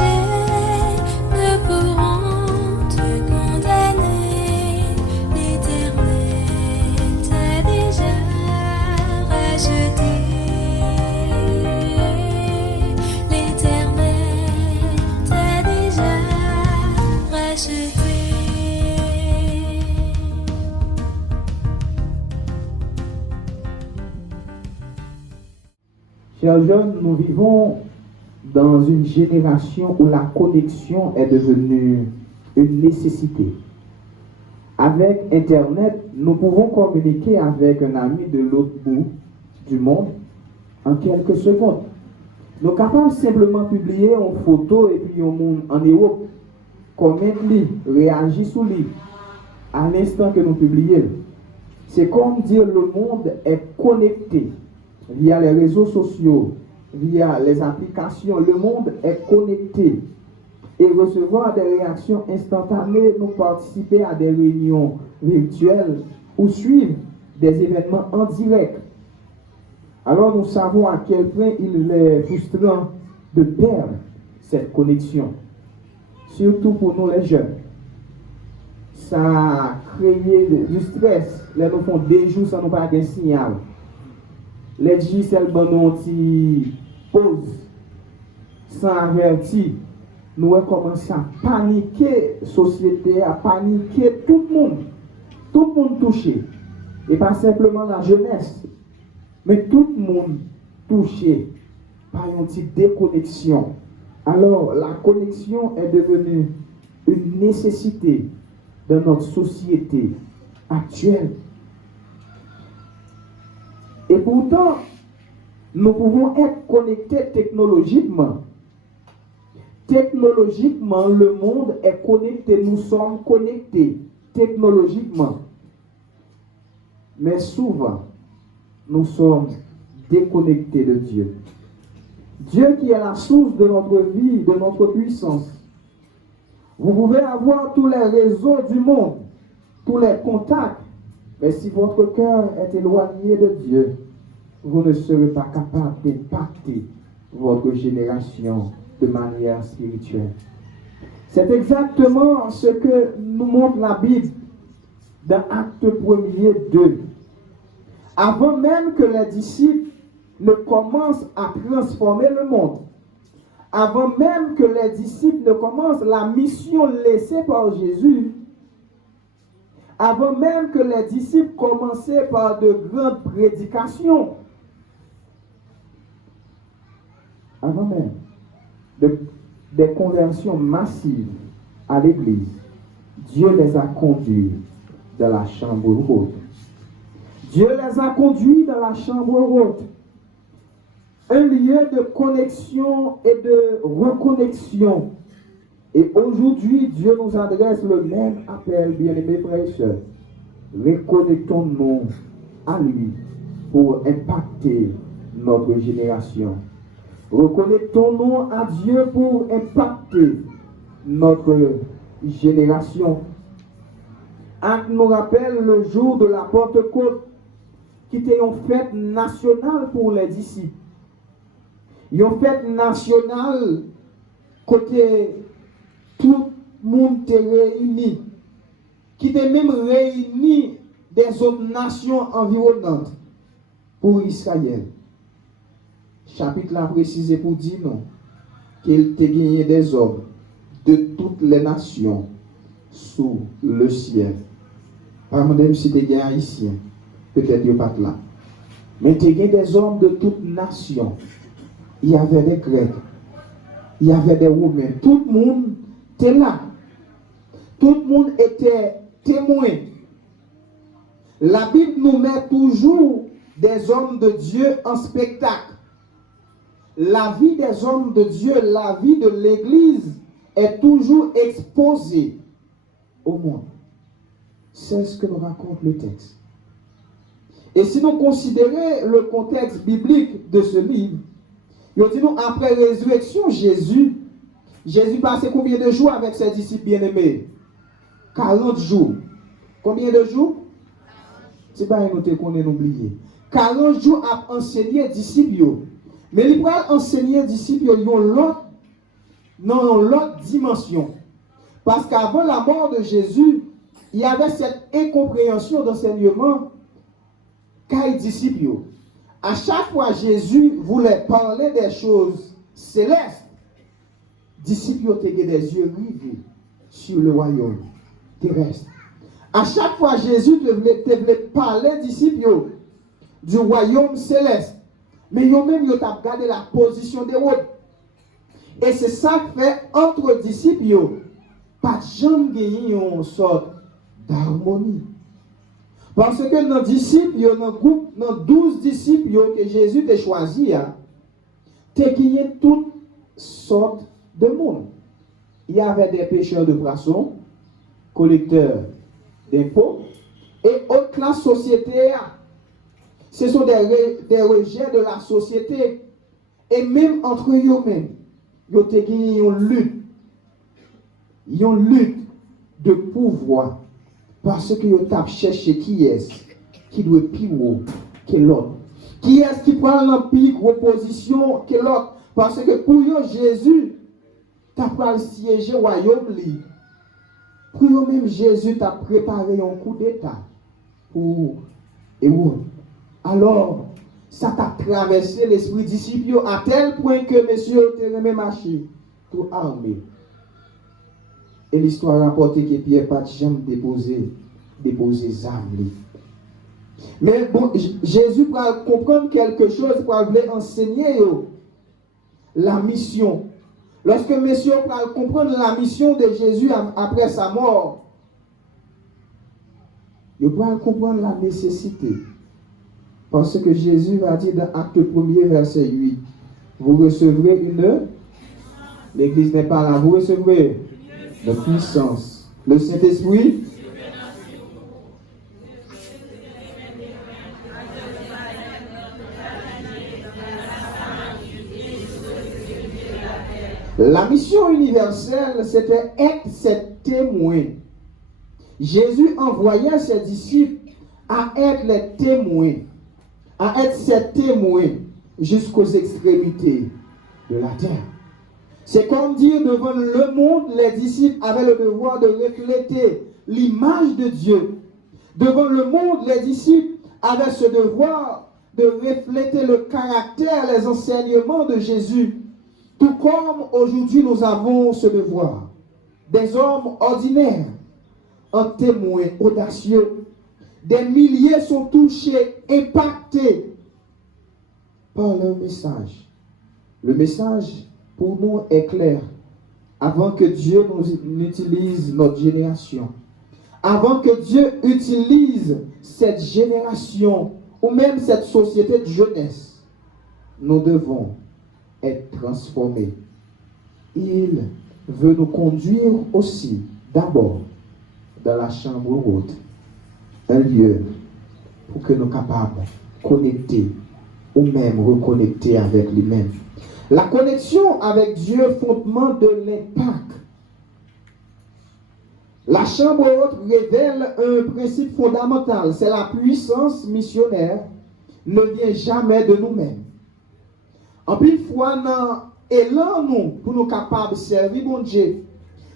ne pourront te condamner. L'Éternel t'a déjà racheté. L'Éternel t'a déjà racheté. Chers jeunes, nous vivons dans une génération où la connexion est devenue une nécessité. Avec Internet, nous pouvons communiquer avec un ami de l'autre bout du monde en quelques secondes. Nous sommes capables simplement de publier une photo et puis un monde en Europe, commente, réagit sous lui à l'instant que nous publions. C'est comme dire le monde est connecté via les réseaux sociaux, via les applications. Le monde est connecté et recevoir des réactions instantanées, nous participer à des réunions virtuelles ou suivre des événements en direct. Alors nous savons à quel point il est frustrant de perdre cette connexion, surtout pour nous les jeunes. Ça a créé du stress. Là, nous font des jours sans nous pas de signal. Les jours, c'est le bon pause, sans avertir. Nous commençons à paniquer la société, à paniquer tout le monde touché. Et pas simplement la jeunesse, mais tout le monde touché par une petite déconnexion. Alors, la connexion est devenue une nécessité de notre société actuelle. Et pourtant, nous pouvons être connectés technologiquement. Technologiquement, le monde est connecté, nous sommes connectés technologiquement. Mais souvent, nous sommes déconnectés de Dieu. Dieu qui est la source de notre vie, de notre puissance. Vous pouvez avoir tous les réseaux du monde, tous les contacts, mais si votre cœur est éloigné de Dieu, vous ne serez pas capable d'impacter votre génération de manière spirituelle. C'est exactement ce que nous montre la Bible dans Actes 1er 2. Avant même que les disciples ne commencent à transformer le monde, avant même que les disciples ne commencent la mission laissée par Jésus, avant même que les disciples commençaient par de grandes prédications, avant même des conversions massives à l'église, Dieu les a conduits dans la chambre haute. Dieu les a conduits dans la chambre haute. Un lieu de connexion et de reconnexion. Et aujourd'hui, Dieu nous adresse le même appel, bien-aimés frères et sœurs. Reconnectons-nous à lui pour impacter notre génération. Reconnectons-nous à Dieu pour impacter notre génération. Acte nous rappelle le jour de la Pentecôte, qui était une fête nationale pour les disciples. Une fête nationale côté tout le monde était réuni, qui était même réuni des autres nations environnantes pour Israël. Chapitre là précisé pour dire non, qu'il te gagné des hommes de toutes les nations sous le ciel. Par exemple, si tu es haïtien, peut-être il n'y a pas là. Mais tu gagné des hommes de toutes nations. Il y avait des Grecs, il y avait des Romains, tout le monde était là. Tout le monde était témoin. La Bible nous met toujours des hommes de Dieu en spectacle. La vie des hommes de Dieu, la vie de l'Église est toujours exposée au monde. C'est ce que nous raconte le texte. Et si nous considérons le contexte biblique de ce livre, nous disons après résurrection, Jésus passait combien de jours avec ses disciples bien-aimés? 40 jours. Combien de jours? C'est pas une note qu'on est oublié. 40 jours à enseigner disciples. Mais il va enseigner disciples l'autre dans l'autre dimension. Parce qu'avant la mort de Jésus, il y avait cette incompréhension d'enseignement qu'a les disciples. À chaque fois Jésus voulait parler des choses célestes, les disciples ont des yeux rivés sur le royaume terrestre. À chaque fois Jésus devait parler aux disciples du royaume céleste. Mais eux-mêmes, ils ont regardé la position des autres. Et c'est ça qui fait entre disciples, pas de gens qui ont une sorte d'harmonie. Parce que dans les disciples, dans le groupe, dans 12 disciples que Jésus a choisi, il y a toutes sortes de monde. Il y avait des pêcheurs de poissons, collecteurs d'impôts, et autre classe société. Ce sont des rejets de la société. Et même entre eux-mêmes, ils ont une lutte. Ils ont une lutte de pouvoir. Parce qu'ils ont cherché qui est qui doit plus haut que l'autre. Qui est qui prend l'empire opposition que l'autre. Parce que pour eux, Jésus, tu as siéger au royaume libre. Pour eux-mêmes, Jésus t'a préparé un coup d'état. Pour eux. Alors, ça t'a traversé l'esprit disciple à tel point que monsieur te remet marché tout armé. Et l'histoire rapporte que Pierre pas jamais déposé âme. Mais bon, Jésus pour comprendre quelque chose, pour enseigner la mission. Lorsque monsieur pour comprendre la mission de Jésus après sa mort, il pour comprendre la nécessité. Parce que Jésus va dire dans Acte 1er, verset 8, vous recevrez une, l'église n'est pas là, vous recevrez la puissance, le Saint-Esprit. La mission universelle, c'était être ses témoins. Jésus envoyait ses disciples à être les témoins. À être ses témoins jusqu'aux extrémités de la terre. C'est comme dire devant le monde, les disciples avaient le devoir de refléter l'image de Dieu. Devant le monde, les disciples avaient ce devoir de refléter le caractère, les enseignements de Jésus. Tout comme aujourd'hui nous avons ce devoir. Des hommes ordinaires, un témoin audacieux. Des milliers sont touchés, impactés par le message. Le message, pour nous, est clair. Avant que Dieu nous utilise notre génération, avant que Dieu utilise cette génération, ou même cette société de jeunesse, nous devons être transformés. Il veut nous conduire aussi, d'abord, dans la chambre haute. Un lieu pour que nous soyons capables de connecter ou même reconnecter avec lui-même. La connexion avec Dieu, fondement de l'impact. La chambre haute révèle un principe fondamental, c'est la puissance missionnaire ne vient jamais de nous-mêmes. En plus de fois, dans l'élan nous, pour nous capables de servir mon Dieu,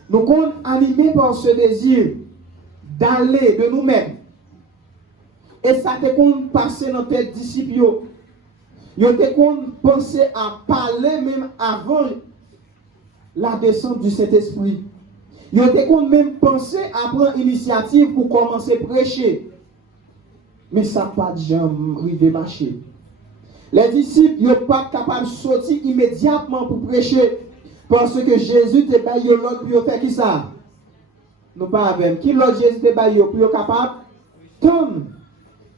nous sommes animés par ce désir d'aller de nous-mêmes. Et ça te compte passer dans tes disciples. Ils te compte penser à parler même avant la descente du Saint-Esprit. Ils te compte même penser à prendre initiative pour commencer à prêcher. Mais ça n'a pas de jambes rivé marcher. Les disciples ne sont pas capables de sortir immédiatement pour prêcher. Parce que Jésus te baille l'autre pour faire qui ça? Nous pas avec. Qui l'autre Jésus te baille pour être capable?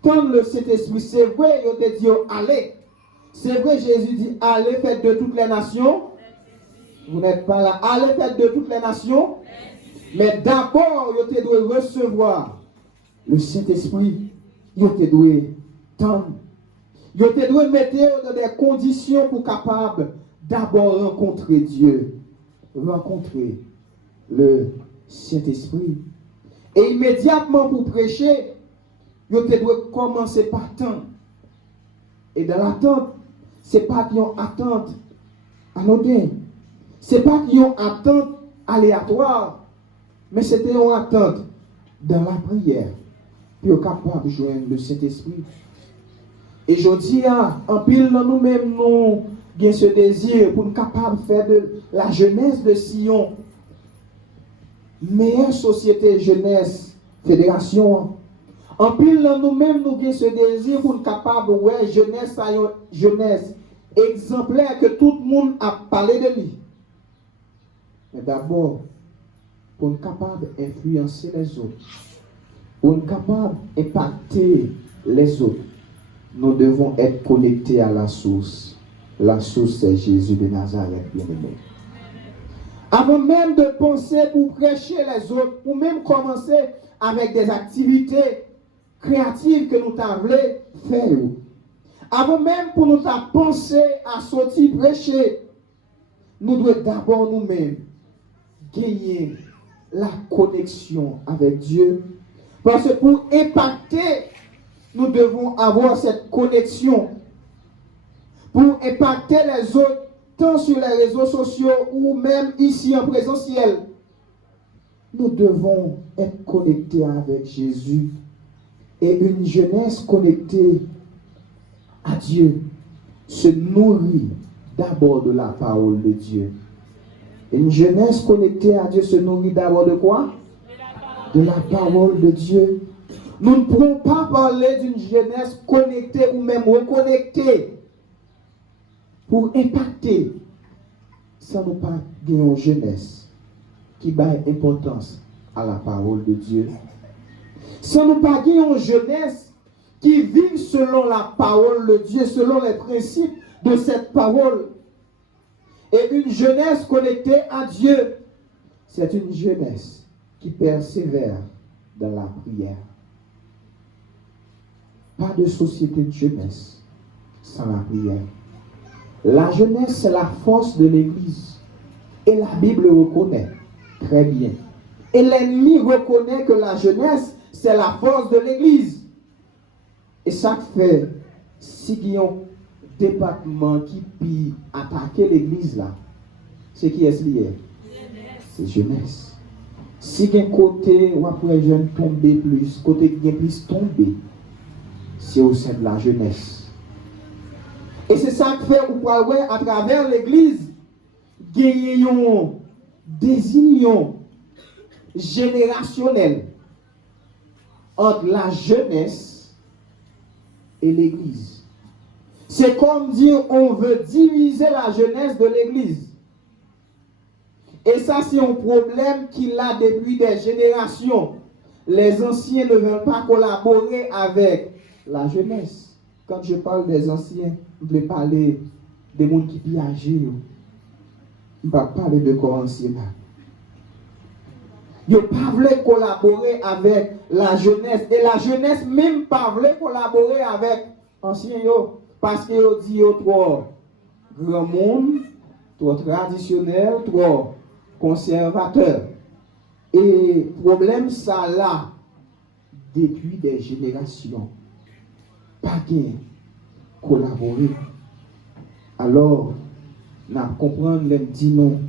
Comme le Saint-Esprit, c'est vrai, il te dit allez. C'est vrai, Jésus dit allez, faites de toutes les nations. Vous n'êtes pas là. Allez, faites de toutes les nations. Mais d'abord, il te doit recevoir le Saint-Esprit. Il te doit tendre. Il te doit mettre dans des conditions pour capable d'abord rencontrer Dieu. Rencontrer le Saint-Esprit. Et immédiatement pour prêcher, vous devez commencer par attendre. Et dans l'attente, ce n'est pas une attente anodine. Ce n'est pas une attente aléatoire, mais c'était une attente dans la prière. Puis on est capable de joindre le Saint-Esprit. Et je dis, en pile, nous-mêmes, nous avons ce désir pour nous capables de faire de la jeunesse de Sion, meilleure société jeunesse, fédération. En pile, nous-mêmes, nous avons ce désir pour nous capables de ouais, jeunesse exemplaire que tout le monde a parlé de lui. Mais d'abord, pour nous capables d'influencer les autres, pour nous capables d'impacter les autres, nous devons être connectés à la source. La source, c'est Jésus de Nazareth, bien-aimé. Avant même de penser pour prêcher les autres, ou même commencer avec des activités créatives que nous t'avons faire. Avant même pour nous penser à sortir prêcher, nous devons d'abord nous-mêmes gagner la connexion avec Dieu. Parce que pour impacter, nous devons avoir cette connexion. Pour impacter les autres, tant sur les réseaux sociaux ou même ici en présentiel, nous devons être connectés avec Jésus. Et une jeunesse connectée à Dieu se nourrit d'abord de la parole de Dieu. Une jeunesse connectée à Dieu se nourrit d'abord de quoi? De la parole de Dieu. Nous ne pouvons pas parler d'une jeunesse connectée ou même reconnectée pour impacter sans nous pas gagner une jeunesse qui donne importance à la parole de Dieu. Sans nous pas gagner une jeunesse qui vit selon la parole de Dieu, selon les principes de cette parole. Et une jeunesse connectée à Dieu, c'est une jeunesse qui persévère dans la prière. Pas de société de jeunesse sans la prière. La jeunesse, c'est la force de l'Église. Et la Bible reconnaît très bien. Et l'ennemi reconnaît que la jeunesse, c'est la force de l'Église. Et ça fait, si il y a un département qui peut attaquer l'Église là, c'est qui est lié? C'est jeunesse. Si il y a un côté où après jeune tomber plus, côté qui est plus tomber, c'est au sein de la jeunesse. Et c'est ça que fait ou à travers l'Église, gagner une désunion générationnelle entre la jeunesse et l'Église. C'est comme dire on veut diviser la jeunesse de l'Église. Et ça, c'est un problème qu'il a depuis des générations. Les anciens ne veulent pas collaborer avec la jeunesse. Quand je parle des anciens, je veux parler des gens qui sont âgés. Je ne vais pas parler de corps anciens. Ils ne veulent pas collaborer avec la jeunesse. Et la jeunesse même pas veut collaborer avec anciens. Parce qu'ils disent trop grand monde, trop traditionnel, trop conservateur. Et problème ça là, depuis des générations. Pas bien collaborer. Alors, nous comprenons les dit non.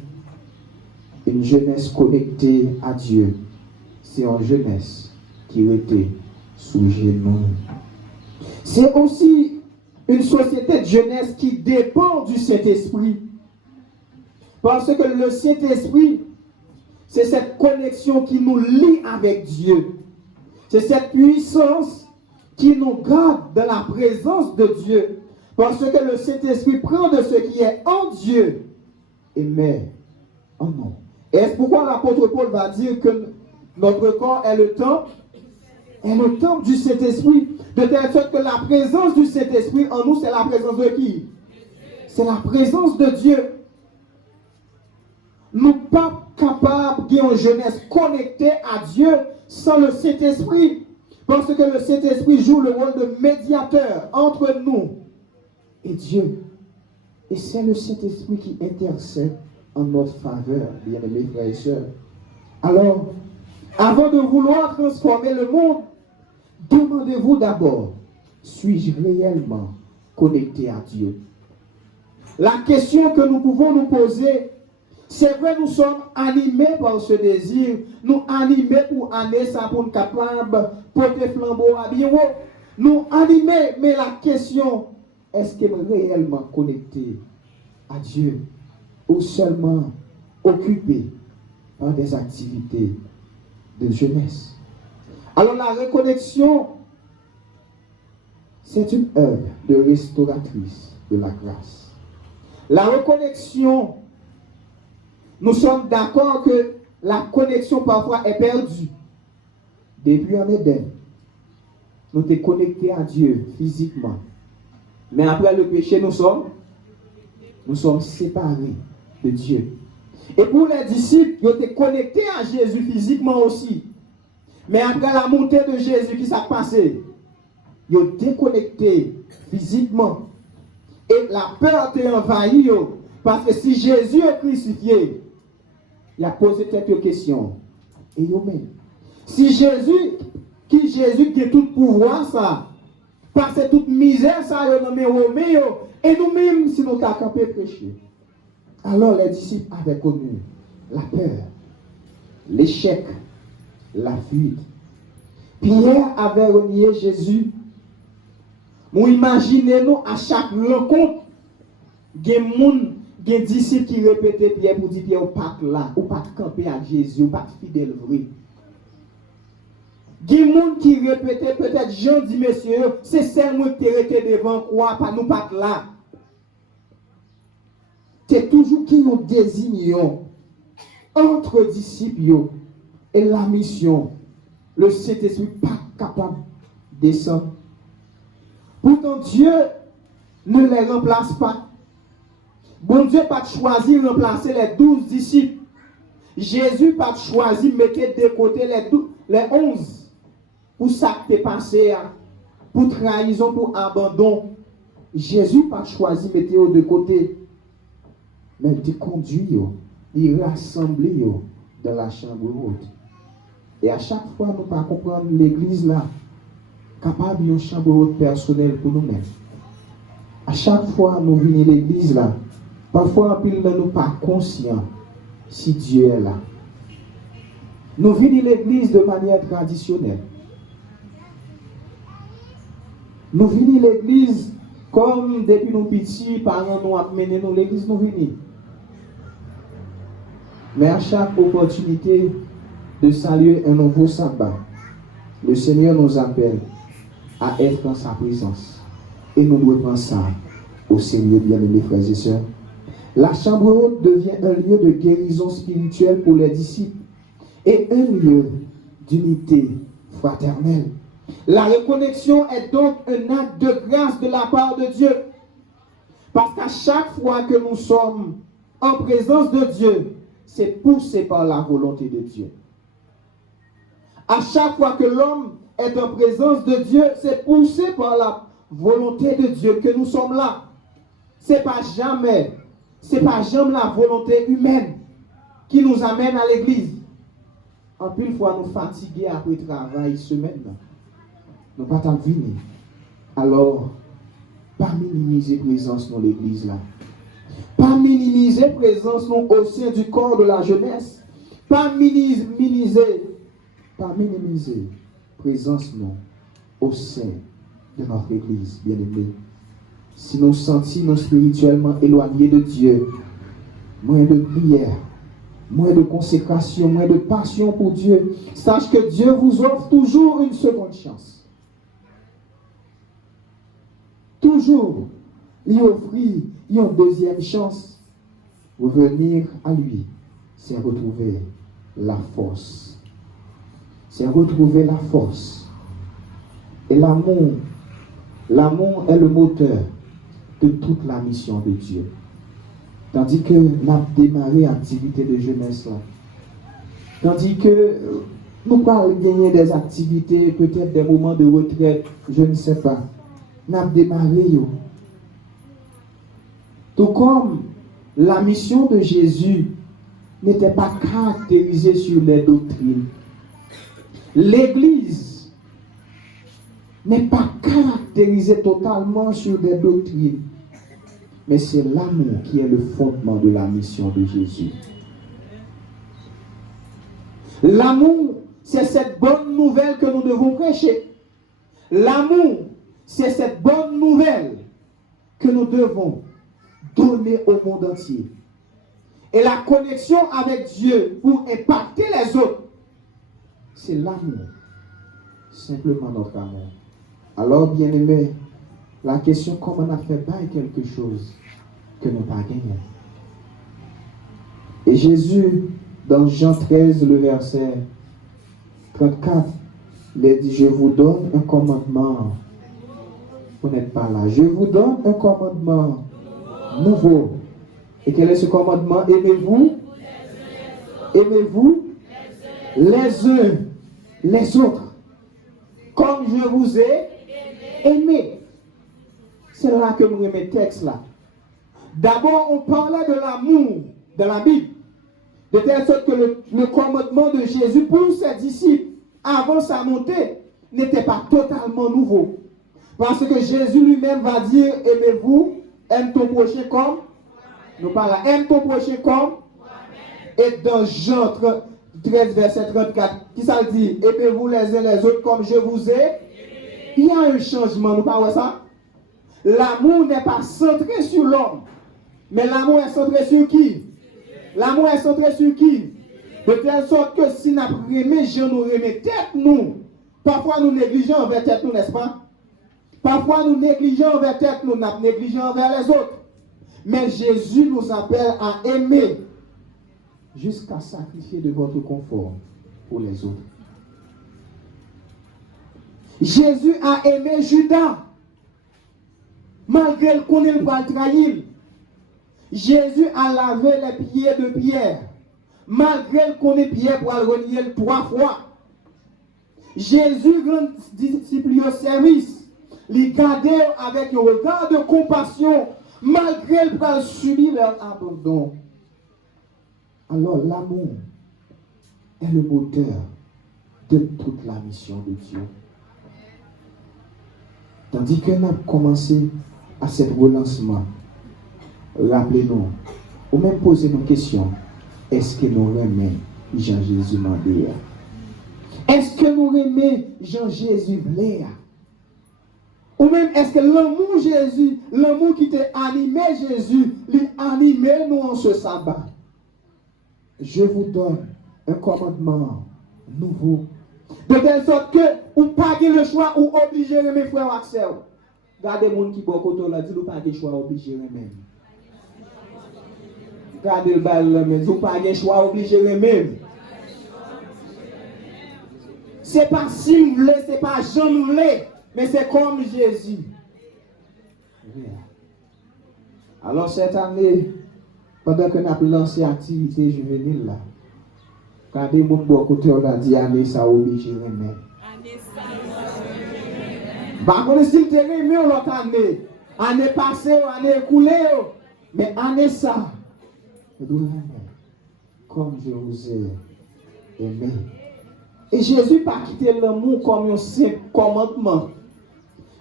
Une jeunesse connectée à Dieu, c'est une jeunesse qui était sous genoux. C'est aussi une société de jeunesse qui dépend du Saint-Esprit. Parce que le Saint-Esprit, c'est cette connexion qui nous lie avec Dieu. C'est cette puissance qui nous garde dans la présence de Dieu. Parce que le Saint-Esprit prend de ce qui est en Dieu et met en nous. Et c'est pourquoi l'apôtre Paul va dire que notre corps est le temple du Saint-Esprit. De telle sorte que la présence du Saint-Esprit en nous, c'est la présence de qui? C'est la présence de Dieu. Nous ne sommes pas capables d'une jeunesse connectée à Dieu sans le Saint-Esprit. Parce que le Saint-Esprit joue le rôle de médiateur entre nous et Dieu. Et c'est le Saint-Esprit qui intercède en notre faveur, bien-aimés frères et sœurs. Alors, avant de vouloir transformer le monde, demandez-vous d'abord, suis-je réellement connecté à Dieu? La question que nous pouvons nous poser, C'est vrai, nous sommes animés par ce désir. Nous animés pour aller ça pour nous capables porter flambeau à bien haut. Nous animés, mais la question, est-ce que réellement connecté à Dieu ou seulement occupé par des activités de jeunesse? Alors la reconnexion, c'est une œuvre de restauratrice de la grâce. La reconnexion, nous sommes d'accord que la connexion parfois est perdue. Depuis en Éden, nous sommes connectés à Dieu physiquement. Mais après le péché, nous sommes séparés de Dieu. Et pour les disciples, ils étaient connectés à Jésus physiquement aussi. Mais après la montée de Jésus, qui s'est passé? Ils ont déconnecté physiquement. Et la peur t'a envahi. Parce que si Jésus est crucifié, il a posé quelques questions. Et même. Si Jésus qui a tout pouvoir, ça, parce que toute misère, ça, il a nommé Romain, et nous-mêmes, si nous avons campé péché. Alors les disciples avaient connu la peur, l'échec, la fuite. Pierre avait renié Jésus. Nous imaginez-nous à chaque rencontre, il y a des disciples qui répétaient Pierre pour dire Pierre, ou pas là, ou pas camper à Jésus, ou pas fidèle vrai. Il y a des gens qui répétaient peut-être Jean dit monsieur, c'est celle qui était devant quoi, pas nous pas là. C'est toujours qui nous désignons entre disciples et la mission. Le Saint-Esprit n'est pas capable de descendre. Pourtant, Dieu ne les remplace pas. Bon Dieu n'a pas choisi de remplacer les 12 disciples. Jésus n'a pas choisi de mettre de côté les 11. Pour ça qui est passé, pour trahison, pour abandon. Jésus n'a pas choisi de mettre de côté. Mais il conduit, il rassemble dans la chambre haute. Et à chaque fois, nous ne pas comprendre l'église là, capable d'une chambre haute personnelle pour nous-mêmes. À chaque fois, nous venons à l'église là, parfois, nous ne sommes pas conscients si Dieu est là. Nous venons à l'église de manière traditionnelle. Nous venons à l'église comme depuis nos petits parents nous amené nous l'église, nous venons. Mais à chaque opportunité de saluer un nouveau sabbat, le Seigneur nous appelle à être en sa présence. Et nous devons prendre ça au sérieux, bien-aimés frères et sœurs. La chambre haute devient un lieu de guérison spirituelle pour les disciples et un lieu d'unité fraternelle. La reconnexion est donc un acte de grâce de la part de Dieu. Parce qu'à chaque fois que nous sommes en présence de Dieu, c'est poussé par la volonté de Dieu. À chaque fois que l'homme est en présence de Dieu, c'est poussé par la volonté de Dieu que nous sommes là. C'est pas jamais la volonté humaine qui nous amène à l'église. En plus, fois nous fatigués après le travail semaine, nous pas t'en venir. Alors, pas minimiser présence dans l'église là. Pas minimiser présence au sein du corps de la jeunesse. Pas minimiser présence au sein de notre église, bien-aimés. Si nous sentons spirituellement éloignés de Dieu, moins de prière, moins de consécration, moins de passion pour Dieu, sache que Dieu vous offre toujours une seconde chance. Toujours, il offre une deuxième chance. Revenir à lui, c'est retrouver la force. C'est retrouver la force. Et l'amour est le moteur de toute la mission de Dieu. Tandis que nous avons démarré l'activité de jeunesse là. Tandis que nous parlons gagner des activités, peut-être des moments de retraite, je ne sais pas. Nous avons démarré. Tout comme la mission de Jésus n'était pas caractérisée sur les doctrines. L'Église n'est pas caractérisée totalement sur des doctrines. Mais c'est l'amour qui est le fondement de la mission de Jésus. L'amour, c'est cette bonne nouvelle que nous devons prêcher. L'amour, c'est cette bonne nouvelle que nous devons donner au monde entier. Et la connexion avec Dieu pour impacter les autres, c'est l'amour. Simplement notre amour. Alors, bien-aimés, la question, comment on a fait bail quelque chose que nous pas gagné? Et Jésus, dans Jean 13, le verset 34, il a dit, je vous donne un commandement. Vous n'êtes pas là. Je vous donne un commandement nouveau. Et quel est ce commandement? Aimez-vous. Aimez-vous les uns les autres. Comme je vous ai aimé. C'est là que nous remettons le texte là. D'abord, on parlait de l'amour dans la Bible. De telle sorte que le commandement de Jésus pour ses disciples, avant sa montée, n'était pas totalement nouveau. Parce que Jésus lui-même va dire, aimez-vous, aime ton prochain comme. Nous parlons, aime ton prochain comme. Et dans Jean 13, verset 34, qui ça dit, aimez-vous les uns les autres comme je vous ai. Il y a un changement, nous parlons ça. L'amour n'est pas centré sur l'homme, mais l'amour est centré sur qui? L'amour est centré sur qui? De telle sorte que si nous aimons, je nous remets tête nous. Parfois nous négligeons envers tête nous, n'est-ce pas? Parfois nous négligeons envers tête nous, nous négligeons envers les autres. Mais Jésus nous appelle à aimer jusqu'à sacrifier de votre confort pour les autres. Jésus a aimé Judas, malgré qu'on ait pas trahi. Jésus a lavé les pieds de Pierre, malgré qu'on ait Pierre pour le renier 3 fois. Jésus rend disciples au service, les garder avec un regard de compassion, malgré qu'il subit leur abandon. Alors l'amour est le moteur de toute la mission de Dieu. Tandis qu'on a commencé à ce relancement, rappelez-nous, ou même poser nos questions, est-ce que nous aimons Jean-Jésus mandé? Est-ce que nous aimons Jean-Jésus voulait? Ou même est-ce que l'amour Jésus, l'amour qui t'a animé Jésus, l'animé nous en ce sabbat? Je vous donne un commandement nouveau. De telle sorte que vous n'avez pas le choix ou obligé de mes frères accès. Regardez les gens qui sont côté là, dit vous n'avez pas le choix obligé de même. Regardez le bal là, mais vous n'avez pas le choix obligé de même. Ce n'est pas si vous voulez, ce n'est pas Jean vous voulez, mais c'est comme Jésus. Alors cette année, pendant que nous avons lancé l'activité juvénile là, quand des gens qui côté on a dit année ça obligé de même. Par contre, si tu es aimé l'autre année, année passée, année écoulée, mais année ça, comme je vous ai aimé. Et Jésus n'a pas quitté l'amour comme un simple commandement.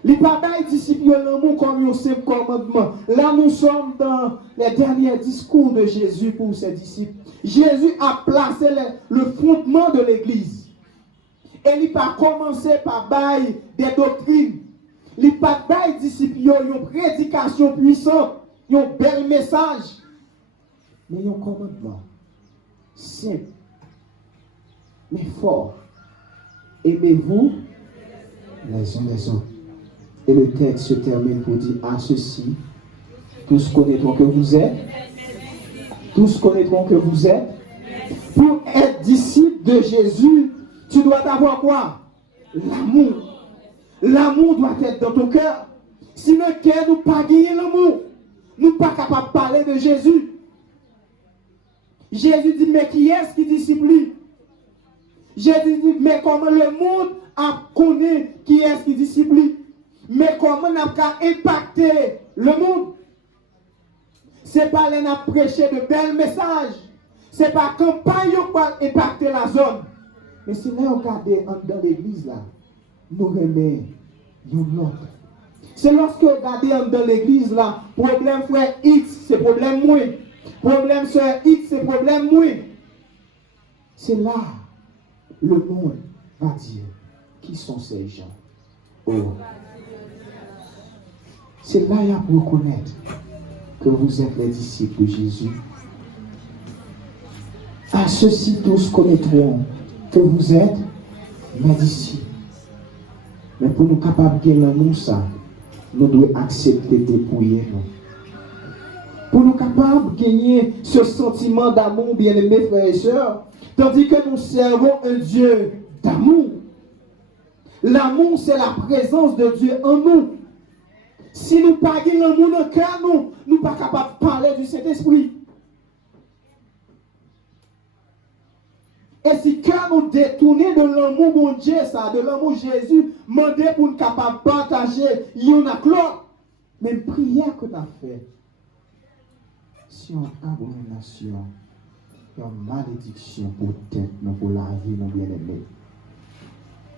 Il n'a pas discipliné l'amour comme un simple commandement. Là, nous sommes dans les derniers discours de Jésus pour ses disciples. Jésus a placé le fondement de l'Église. Et il n'a pas commencé par bailler des doctrines. Il n'a pas bailler disciples une prédication puissante, un bel message. Mais un commandement simple, mais fort. Aimez-vous les uns les autres. Et le texte se termine pour dire à ceci, tous connaîtront que vous êtes. Tous connaîtront que vous êtes. Pour être disciple de Jésus, tu dois avoir quoi? L'amour. L'amour doit être dans ton cœur. Si le cœur nous pas gagné l'amour, nous pas capables de parler de Jésus. Jésus dit, mais qui est-ce qui discipline? Jésus dit, mais comment le monde a connu qui est-ce qui discipline? Mais comment on a impacté le monde? C'est pas les prêcher de bels messages. C'est pas campagne pour impacter la zone. Mais si nous regardons dans l'église là, nous remettons l'autre. C'est lorsque vous regardez dans l'église là, problème frère X, c'est problème moi. Problème soeur X, c'est problème moi. C'est là le monde va dire, qui sont ces gens? Oh. C'est là qu'il y a pour reconnaître que vous êtes les disciples de Jésus. À ceux-ci tous connaîtront que vous êtes mes disciples. Mais pour nous capables de l'amour, ça, nous devons accepter de dépouiller nous. Pour nous capables de gagner ce sentiment d'amour, bien-aimés frères et sœurs, tandis que nous servons un Dieu d'amour. L'amour, c'est la présence de Dieu en nous. Si nous ne pas l'amour dans le cœur, nous ne sommes pas capables de parler du Saint-Esprit. Et si cœur nous détourner de l'amour mon Dieu, ça, de l'amour Jésus, demander pour nous capables de partager, il y en a que l'autre. Même prière que tu as fait. Si on a abomination, il y a une malédiction pour tête, pour la vie, nos bien-aimés.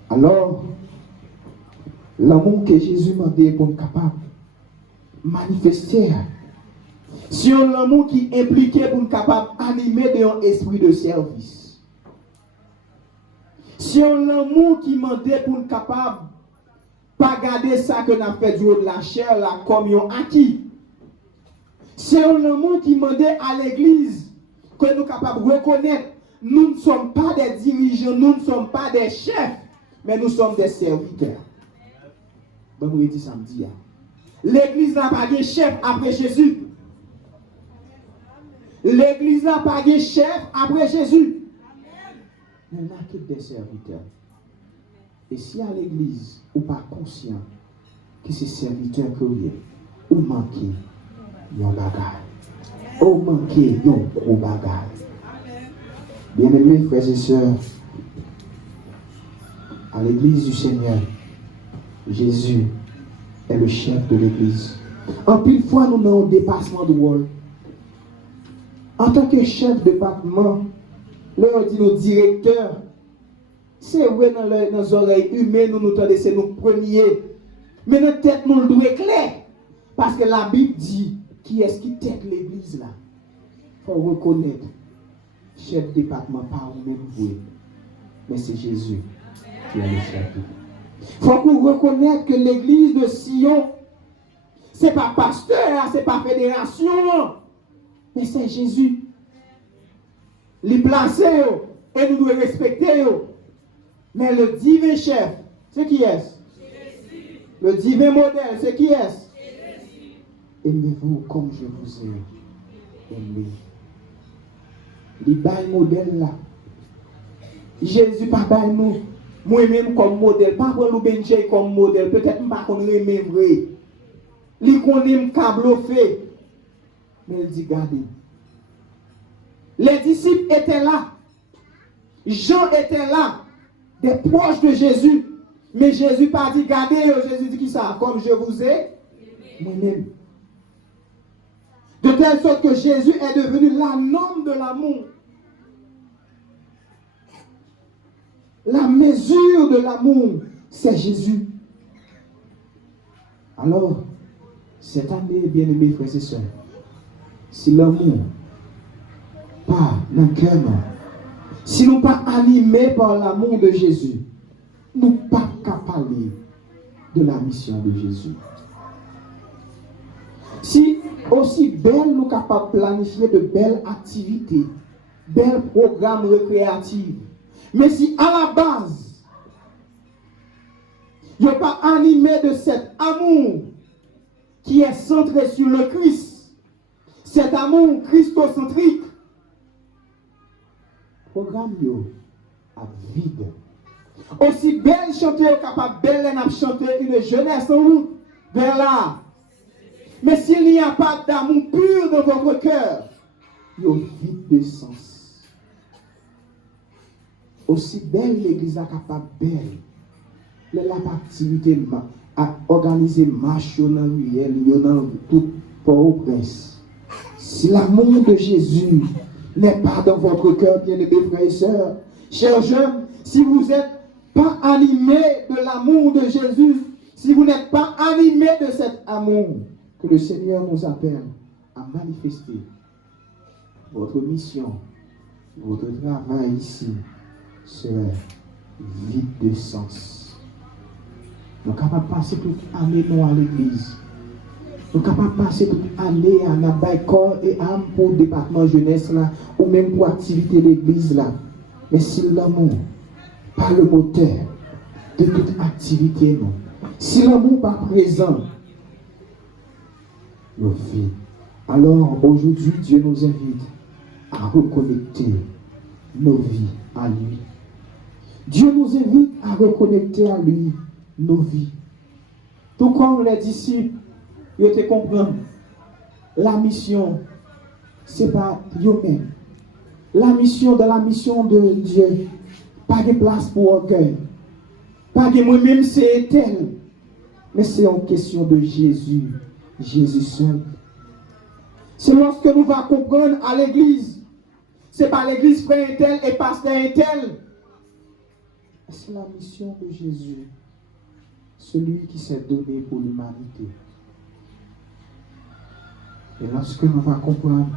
Alors, l'amour que Jésus m'a donné pour nous capables de manifester, si on a l'amour qui impliqué pour nous capables d'animer d'un esprit de service. Si on a l'amour qui m'a donné pour nous capables de pas garder ça que nous avons fait du haut de la chair, la communion acquis. C'est un amour qui demande à l'église que nous sommes capables de reconnaître. Nous ne sommes pas des dirigeants, nous ne sommes pas des chefs, mais nous sommes des serviteurs. Bon, nous dit samedi. L'église n'a pas de chef après Jésus. L'église n'a pas de chef après Jésus. Mais n'a que des serviteurs. Et si à l'église, ou pas conscient que ces serviteurs que vous êtes, ou manquez, yon bagay. Ou manqué yon gros bagay. Bien-aimés frères et sœurs, à l'église du Seigneur, Jésus est le chef de l'église. En pile fois, nous avons un dépassement de rôle. En tant que chef de département, là, on dit nos directeurs, c'est vrai dans nos oreilles humaines, nous entendons, c'est nos premiers. Mais notre tête, nous le doit clair. Parce que la Bible dit, qui est-ce qui tête l'église là? Il faut reconnaître, chef de département, pas vous-même vous, mais c'est Jésus qui est le chef. Il faut qu'on reconnaisse que l'église de Sion, ce n'est pas pasteur, ce n'est pas fédération, mais c'est Jésus. Il place et nous devons respecter. Mais le divin chef, c'est qui est-ce? Jésus. Le divin modèle, c'est qui est-ce? Aimez-vous comme je vous ai aimé. Il bail modèle là. Jésus pas bail nous moi-même comme modèle, pas pour nous bencher comme modèle, peut-être pas qu'on aimer vrai. Il connaît câble fait. Mais il dit regardez. Les disciples étaient là. Jean était là, des proches de Jésus. Mais Jésus pas dit regardez, Jésus dit qui ça? Comme je vous ai moi-même. De telle sorte que Jésus est devenu la norme de l'amour. La mesure de l'amour, c'est Jésus. Alors, cette année, bien-aimés frères et sœurs, si l'amour, pas dans le cœur, si nous pas animés par l'amour de Jésus, nous pas capables de la mission de Jésus. Si aussi belle nous capables de planifier de belles activités, belles programmes récréatifs, mais si à la base, il n'y a pas animé de cet amour qui est centré sur le Christ, cet amour christocentrique, programme à vide. Aussi belle chanter, capable belle n'a chanter une jeunesse en nous, vers là. Mais s'il n'y a pas d'amour pur dans votre cœur, il y a vide de sens. Aussi belle l'église est capable belle. La activité à organiser marche dans le dans tout Port-au-Prince. Si l'amour de Jésus n'est pas dans votre cœur, bien-aimés frères et sœurs, chers jeunes, si vous n'êtes pas animés de l'amour de Jésus, si vous n'êtes pas animés de cet amour que le Seigneur nous appelle à manifester, votre mission, votre travail ici, serait vide de sens. Nous sommes capables de passer toute l'année à l'église. Nous sommes capables de passer toute l'année à la corps et âme pour le département jeunesse là, ou même pour l'activité de l'église là. Mais si l'amour, pas le moteur de toute activité, non. Si l'amour n'est pas présent, nos vies. Alors aujourd'hui, Dieu nous invite à reconnecter nos vies à lui. Dieu nous invite à reconnecter à lui nos vies. Tout comme les disciples, ils te comprennent. La mission, ce n'est pas eux-mêmes. La mission de Dieu, pas de place pour orgueil. Pas de moi-même, c'est tel. Mais c'est en question de Jésus. Jésus seul. C'est lorsque nous allons comprendre à l'église. Ce n'est pas l'église frère un tel et pasteur un tel. C'est la mission de Jésus. Celui qui s'est donné pour l'humanité. Et lorsque nous allons comprendre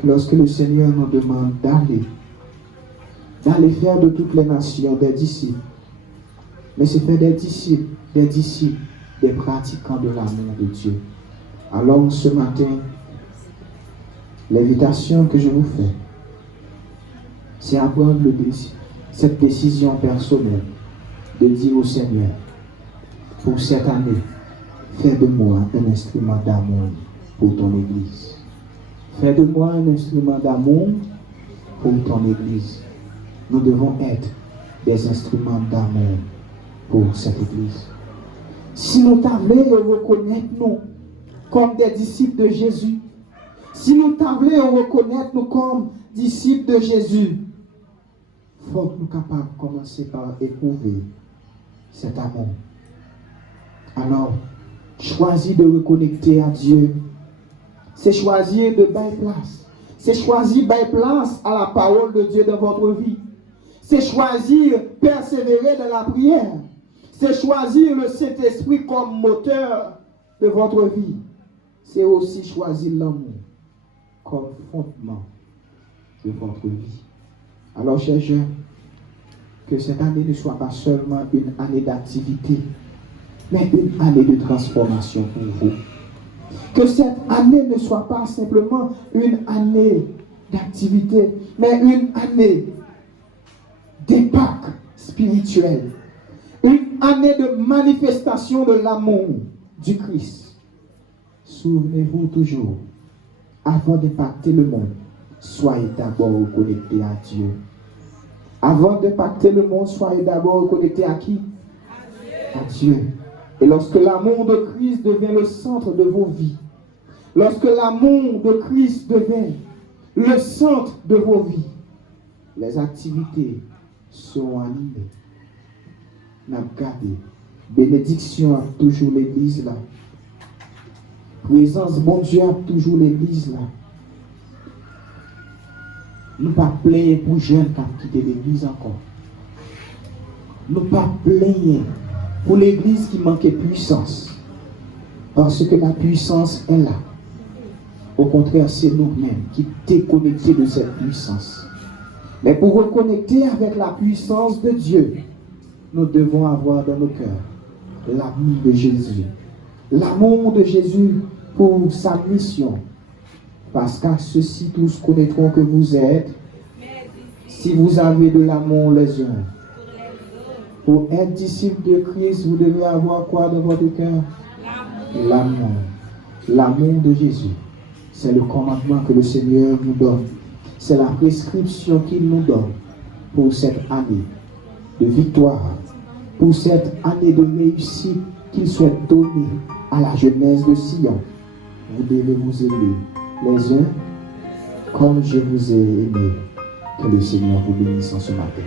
que lorsque le Seigneur nous demande d'aller faire de toutes les nations des disciples, mais c'est faire des disciples, des pratiquants de l'amour de Dieu. Alors ce matin, l'invitation que je vous fais, c'est à prendre cette décision personnelle de dire au Seigneur, pour cette année, fais de moi un instrument d'amour pour ton Église. Fais de moi un instrument d'amour pour ton Église. Nous devons être des instruments d'amour pour cette Église. Si nous t'avons reconnaître nous comme des disciples de Jésus, si nous t'avons reconnaître nous comme disciples de Jésus, il faut que nous soyons capables de commencer par éprouver cet amour. Alors, choisis de reconnecter à Dieu. C'est choisir de bailler place. C'est choisir de bailler place à la parole de Dieu dans votre vie. C'est choisir de persévérer dans la prière. C'est choisir le Saint-Esprit comme moteur de votre vie. C'est aussi choisir l'amour comme fondement de votre vie. Alors, chers jeunes, que cette année ne soit pas seulement une année d'activité, mais une année de transformation pour vous. Que cette année ne soit pas simplement une année d'activité, mais une année d'époque spirituelle. Une année de manifestation de l'amour du Christ. Souvenez-vous toujours, avant d'impacter le monde, soyez d'abord connectés à Dieu. Avant d'impacter le monde, soyez d'abord connectés à qui? À Dieu. Et lorsque l'amour de Christ devient le centre de vos vies, lorsque l'amour de Christ devient le centre de vos vies, les activités seront animées. N'a gardé. Bénédiction a toujours l'église là. Présence bon Dieu a toujours l'église là. Nous pas plaigner pour jeunes qui ont quitté l'église encore. Nous pas plaigner pour l'église qui manquait puissance. Parce que la puissance est là. Au contraire, c'est nous-mêmes qui déconnectons de cette puissance. Mais pour reconnecter avec la puissance de Dieu, nous devons avoir dans nos cœurs l'amour de Jésus. L'amour de Jésus pour sa mission. Parce qu'à ceux-ci tous connaîtront que vous êtes, si vous avez de l'amour les uns. Pour être disciple de Christ, vous devez avoir quoi dans votre cœur? L'amour. L'amour de Jésus. C'est le commandement que le Seigneur nous donne. C'est la prescription qu'il nous donne pour cette année de victoire, pour cette année de réussite qu'il souhaite donner à la jeunesse de Sion. Vous devez vous aimer les uns comme je vous ai aimé. Que le Seigneur vous bénisse en ce matin.